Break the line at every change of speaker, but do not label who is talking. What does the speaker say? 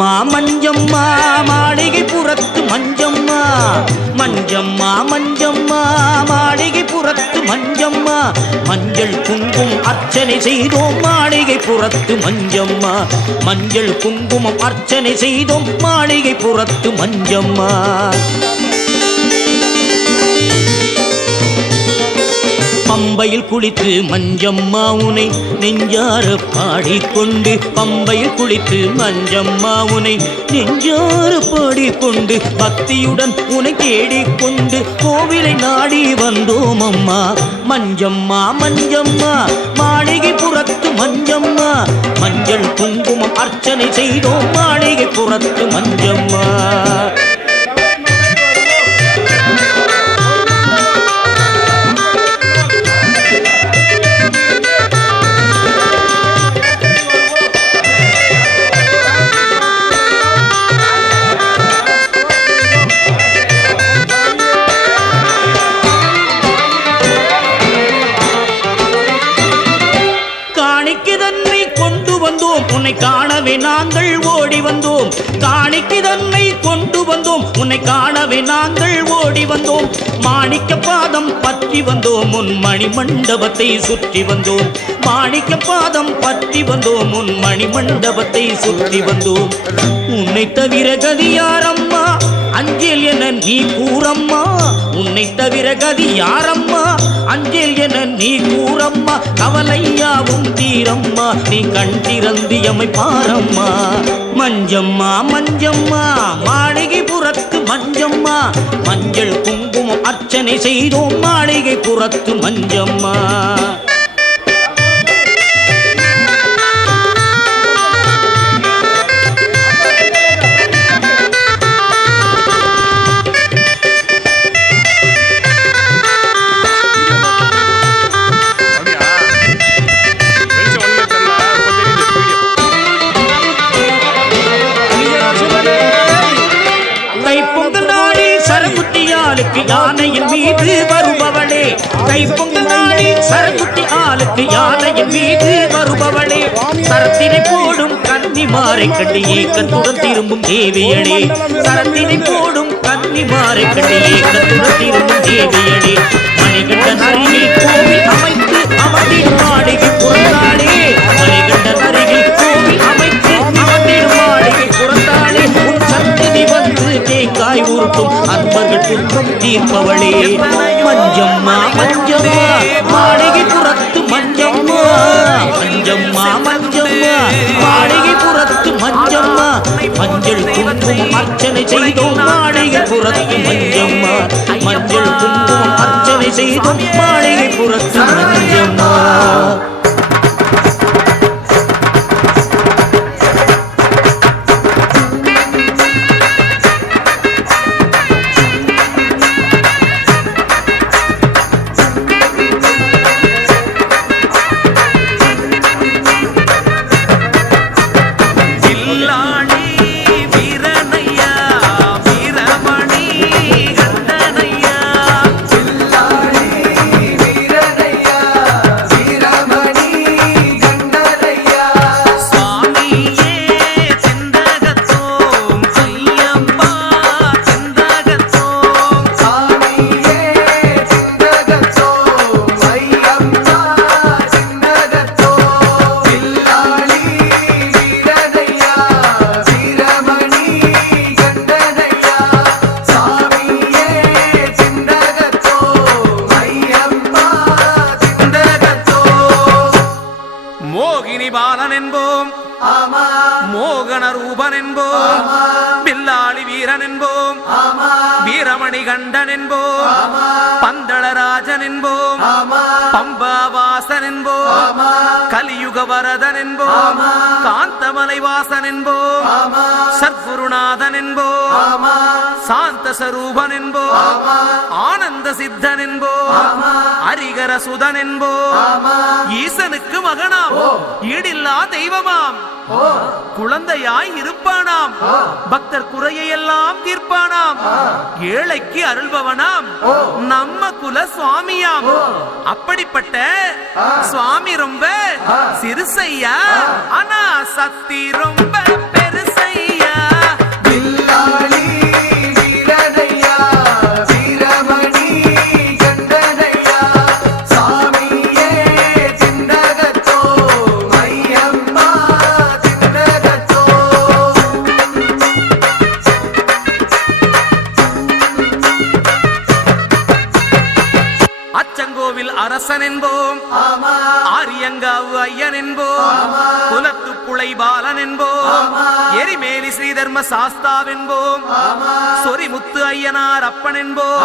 மஞ்சம்மா மஞ்சம்மா மாளிகை புறத்து மஞ்சம்மா. மஞ்சம்மா மஞ்சம்மா மாளிகை புறத்து மஞ்சம்மா. மஞ்சள் குங்குமம் அர்ச்சனை செய்தோம் மாளிகை புறத்து மஞ்சம்மா. மஞ்சள் குங்குமம் அர்ச்சனை செய்தோம் மாளிகை புறத்து மஞ்சம்மா. பம்பையில் குளித்து மஞ்சம்மா உனை நெஞ்சார பாடிக்கொண்டு பம்பையில் குளித்து மஞ்சம்மா உனை நெஞ்சார பாடிக்கொண்டு பக்தியுடன் உனை தேடிக்கொண்டு கோவிலை நாடி வந்தோம் அம்மா மஞ்சம்மா மஞ்சம்மா மாளிகை புறத்து மஞ்சம்மா. மஞ்சள் குங்குமம் அர்ச்சனை செய்தோம் மாளிகை புறத்து மஞ்சம்மா. உன்னை காணவே நாங்கள் ஓடி வந்தோம். காணிக்கு தன்னை கொண்டு வந்தோம். உன்னை காணவே நாங்கள் ஓடி வந்தோம். மாணிக்க பாதம் பற்றி வந்தோம். உன் மணி மண்டபத்தை சுற்றி வந்தோம். மாணிக்க பாதம் பற்றி வந்தோம். உன் மணி மண்டபத்தை சுற்றி வந்தோம். உன்னை தவிர கதியாரம்மா அஞ்சல் என நீ கூறம்மா? உன்னை தவிர கதி யாரம்மா? அஞ்சேல் என நீ கூறம்மா கவலையாவும் தீரம்மா நீ கண் திறந்தியமை பாரம்மா. மஞ்சம்மா மஞ்சம்மா மாளிகை புறத்து மஞ்சம்மா மஞ்சள் குங்குமம் அர்ச்சனை செய்தோம் மாளிகை புறத்து மஞ்சம்மா. ஆளுக்கு யானையின் மீது வருபவளே. கை தைப்பொங்கல் நாடி சரக்குட்டி ஆளுக்கு யானையின் மீது வருபவளே. சரத்தினை போடும் கன்னி மாறை கண்டு ஏக்கத்துடன் திரும்பும் தேவியடே சரத்தினை போடும் கன்னி மாறை கண்டு ஏக்கத்துடன் திரும்பும் தேவியடே மணிகண்டன் அருகில் துன்பம் தீர்ப்பவளே மஞ்சம்மா மஞ்சம்மா மாளிகை புறத்து மஞ்சம்மா மஞ்சம்மா மஞ்சம்மா மாளிகை புறத்து மஞ்சம்மா மஞ்சள் குங்குமம் அர்ச்சனை செய்தோம் மாளிகை புறத்து மஞ்சம்மா மஞ்சள் குங்குமம் அர்ச்சனை செய்தோம் மாளிகை புறத்து மஞ்சம்மா
பாலன் என்போம் மோகன ரூபன் என்போம் பில்லாளி வீரன் என்போம் வீரமணி கண்டன் என்போம் பந்தளராஜன் என்போம் பம்பாவாசன் என்போம் கலியுக வரதன் என்போம் காந்தமலை வாசன் என்போம் சத்குருநாதன் என்போம் சாந்த சரூபன் என்போம் ஆனந்த சித்தன் என்போம் ஹரிகர சுதன் என்போம் ஈசனுக்கு மகனாம் ஈடில்லா தெய்வமாம் குழந்தையாய் இருப்பானாம். பக்தர் குறையெல்லாம் தீர்ப்பானாம். ஏழைக்கு அருள்பவனாம். நம்ம குல சுவாமியாம். அப்படிப்பட்ட சுவாமி ரொம்ப சிறுசையா ஆனா சக்தி ரொம்ப அரசன் என்போம் ஆரியங்காவு ஐயன் என்போம் குலத்து புலை பாலன் என்போம் எரிமேலி ஸ்ரீதர்ம சாஸ்தாவென்போம். சொரிமுத்து ஐயனார் அப்பன் என்போம்